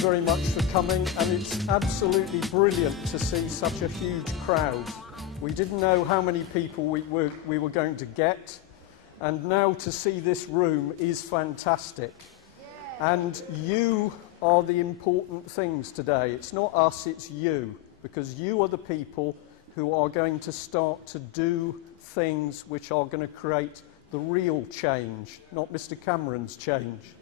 Very much for coming, and it's absolutely brilliant to see such a huge crowd. We didn't know how many people we were going to get, and now to see this room is fantastic. Yeah. And you are the important things today. It's not us, it's you, because you are the people who are going to start to do things which are going to create the real change, not Mr. Cameron's change.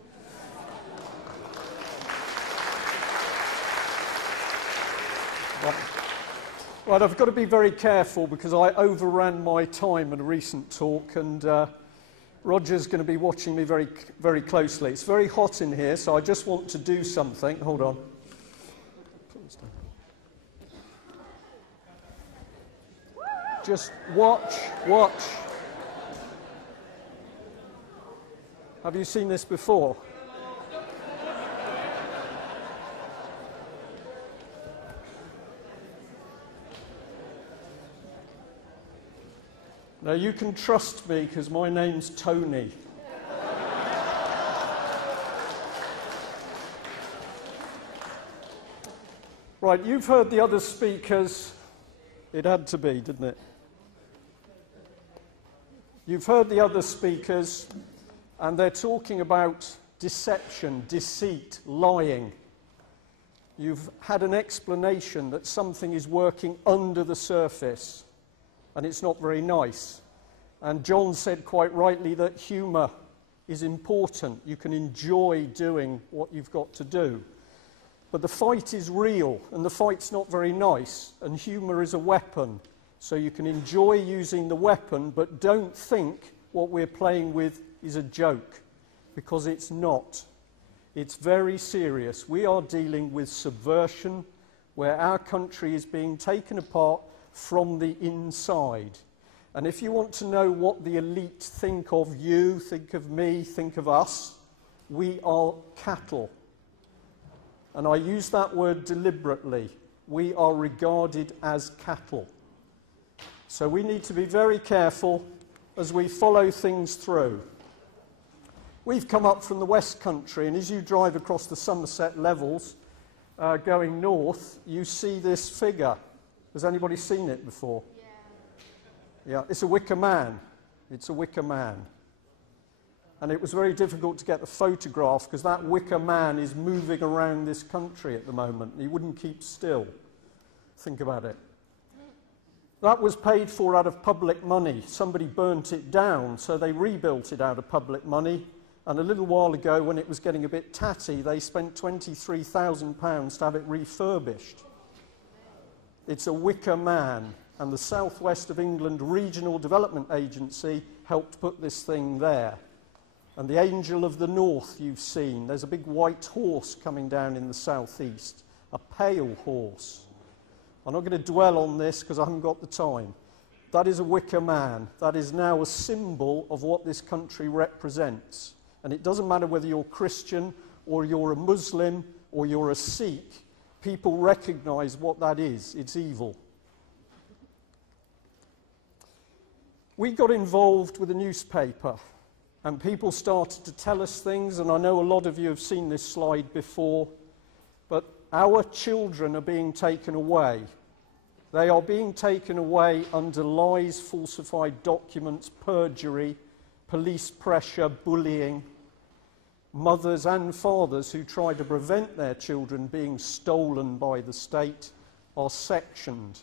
Right, I've got to be very careful because I overran my time in a recent talk, and Roger's going to be watching me very, very closely. It's very hot in here, so I just want to do something. Hold on. Just watch. Have you seen this before? Now, you can trust me because my name's Tony. Right, you've heard the other speakers. It had to be, didn't it? You've heard the other speakers, and they're talking about deception, deceit, lying. You've had an explanation that something is working under the surface, and it's not very nice. And John said quite rightly that humour is important. You can enjoy doing what you've got to do. But the fight is real, and the fight's not very nice, and humour is a weapon. So you can enjoy using the weapon, but don't think what we're playing with is a joke, because it's not. It's very serious. We are dealing with subversion, where our country is being taken apart from the inside. And if you want to know what the elite think of you, think of me, think of us, we are cattle. And I use that word deliberately. We are regarded as cattle. So we need to be very careful as we follow things through. We've come up from the West Country, and as you drive across the Somerset levels, going north, you see this figure. Has anybody seen it before? Yeah, it's a wicker man. It's a wicker man. And it was very difficult to get the photograph because that wicker man is moving around this country at the moment. He wouldn't keep still. Think about it. That was paid for out of public money. Somebody burnt it down, so they rebuilt it out of public money. And a little while ago, when it was getting a bit tatty, they spent £23,000 to have it refurbished. It's a wicker man, and the South West of England Regional Development Agency helped put this thing there. And the Angel of the North you've seen, there's a big white horse coming down in the southeast, a pale horse. I'm not going to dwell on this because I haven't got the time. That is a wicker man. That is now a symbol of what this country represents. And it doesn't matter whether you're Christian or you're a Muslim or you're a Sikh. People recognize what that is. It's evil. We got involved with a newspaper, and people started to tell us things, and I know a lot of you have seen this slide before, but our children are being taken away. They are being taken away under lies, falsified documents, perjury, police pressure, bullying. Mothers and fathers who try to prevent their children being stolen by the state are sectioned.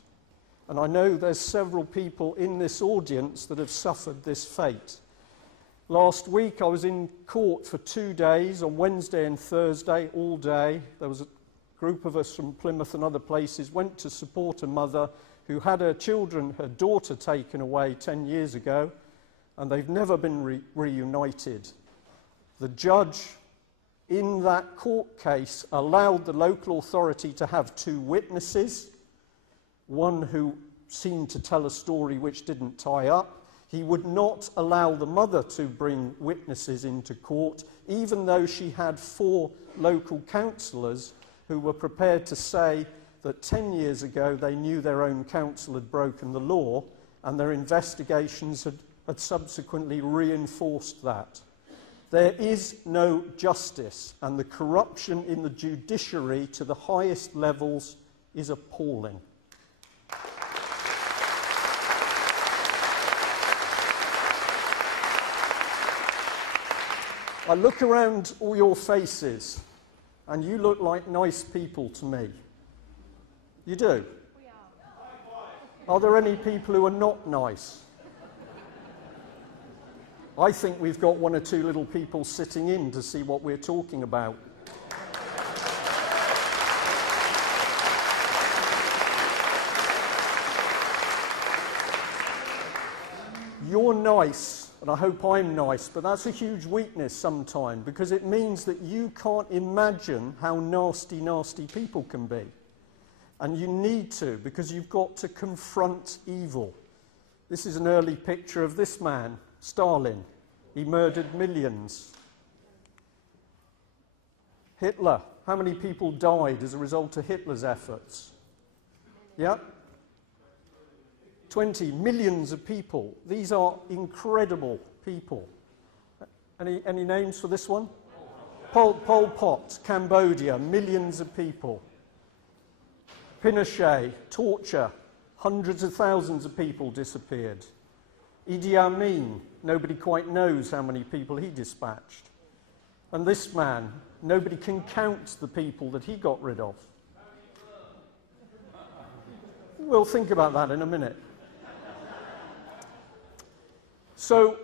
And I know there's several people in this audience that have suffered this fate. Last week I was in court for 2 days, on Wednesday and Thursday, all day. There was a group of us from Plymouth and other places, went to support a mother who had her daughter taken away 10 years ago, and they've never been reunited. The judge in that court case allowed the local authority to have 2 witnesses, one who seemed to tell a story which didn't tie up. He would not allow the mother to bring witnesses into court, even though she had 4 local councillors who were prepared to say that 10 years ago they knew their own council had broken the law, and their investigations had subsequently reinforced that. There is no justice, and the corruption in the judiciary to the highest levels is appalling. I look around all your faces, and you look like nice people to me. You do? We are. Are there any people who are not nice? I think we've got 1 or 2 little people sitting in to see what we're talking about. You're nice, and I hope I'm nice, but that's a huge weakness sometimes, because it means that you can't imagine how nasty, nasty people can be. And you need to, because you've got to confront evil. This is an early picture of this man, Stalin. He murdered millions. Hitler. How many people died as a result of Hitler's efforts? Yeah? 20 millions of people. These are incredible people. Any names for this one? Pol Pot, Cambodia, millions of people. Pinochet, torture, hundreds of thousands of people disappeared. Idi Amin, nobody quite knows how many people he dispatched. And this man, nobody can count the people that he got rid of. We'll think about that in a minute. So,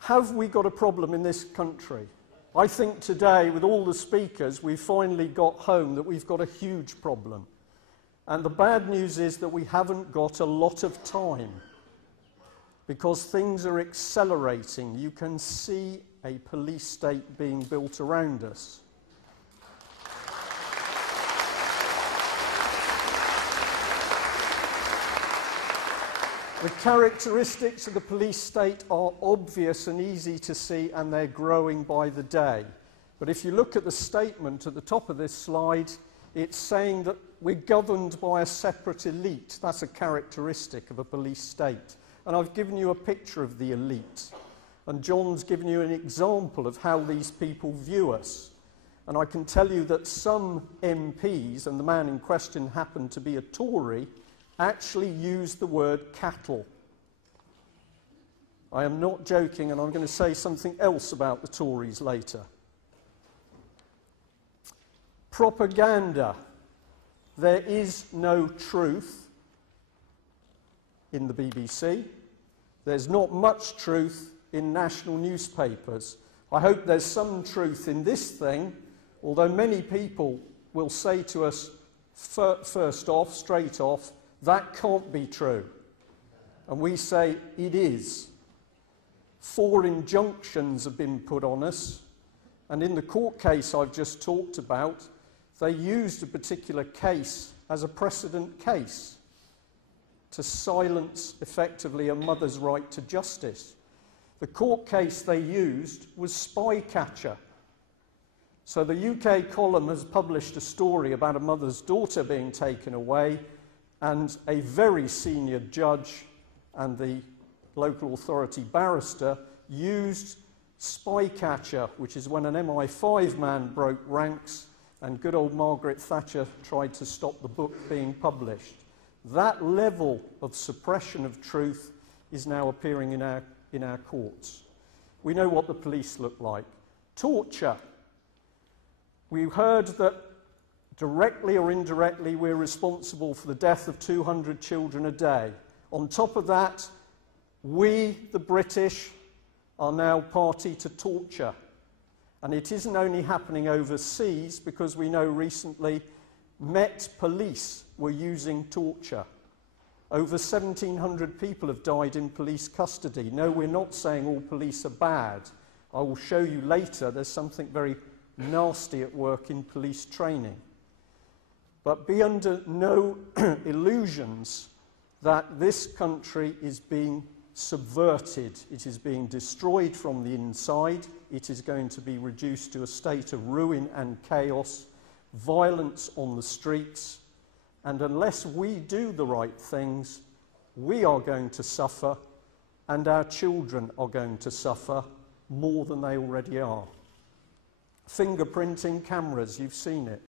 have we got a problem in this country? I think today, with all the speakers, we've finally got home that we've got a huge problem. And the bad news is that we haven't got a lot of time, because things are accelerating. You can see a police state being built around us. The characteristics of the police state are obvious and easy to see, and they're growing by the day. But if you look at the statement at the top of this slide, it's saying that we're governed by a separate elite. That's a characteristic of a police state. And I've given you a picture of the elite. And John's given you an example of how these people view us. And I can tell you that some MPs, and the man in question happened to be a Tory, actually used the word cattle. I am not joking, and I'm going to say something else about the Tories later. Propaganda. There is no truth in the BBC. There's not much truth in national newspapers. I hope there's some truth in this thing, although many people will say to us first off, straight off, that can't be true. And we say it is. 4 injunctions have been put on us, and in the court case I've just talked about, they used a particular case as a precedent case to silence, effectively, a mother's right to justice. The court case they used was Spycatcher. So the UK column has published a story about a mother's daughter being taken away, and a very senior judge and the local authority barrister used Spycatcher, which is when an MI5 man broke ranks and good old Margaret Thatcher tried to stop the book being published. That level of suppression of truth is now appearing in our courts. We know what the police look like. Torture. We heard that directly or indirectly we're responsible for the death of 200 children a day. On top of that, we, the British, are now party to torture. And it isn't only happening overseas, because we know recently Met Police were using torture. Over 1,700 people have died in police custody. No, we're not saying all police are bad. I will show you later there's something very nasty at work in police training. But be under no illusions that this country is being subverted. It is being destroyed from the inside. It is going to be reduced to a state of ruin and chaos, violence on the streets, and unless we do the right things, we are going to suffer, and our children are going to suffer more than they already are. Fingerprinting cameras, you've seen it.